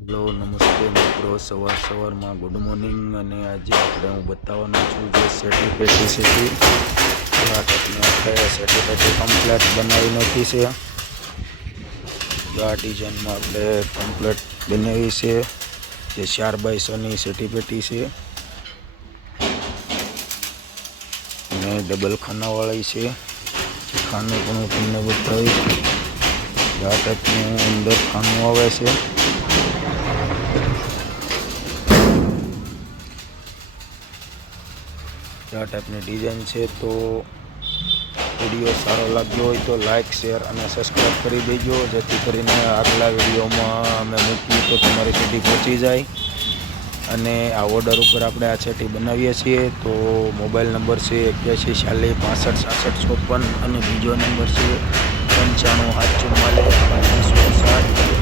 Hello નમસ્તે મિત્રો, સવારમાં ગુડ મોર્નિંગ. અને આજે હું બતાવવાનો છું જે સેટી પેટી સેટી આપણે સેટી પેટી કમ્પ્લેટ બનાવી નાખી છે. આ ડિઝાઇનમાં આપણે કમ્પ્લેટ બનાવી છે. જે 4x6ની સેટી પેટી છે અને ડબલ ખાનાવાળી છે. ખાનું પણ હું તમને બતાવીશ. આ ટાઈપનું અંદર ખાનું આવે છે. આ ટાઈપની ડિઝાઇન છે. તો વિડીયો સારો લાગ્યો હોય તો લાઇક, શેર અને સબસ્ક્રાઈબ કરી દેજો, જેથી કરીને આગલા વિડીયોમાં અમે મૂકીએ તો તમારી સુધી પહોંચી જાય. અને આ ઓર્ડર ઉપર આપણે આ સેટી બનાવીએ છીએ. તો મોબાઈલ નંબર છે 81 40 65 66 54 અને બીજો નંબર છે 95 744 65 60.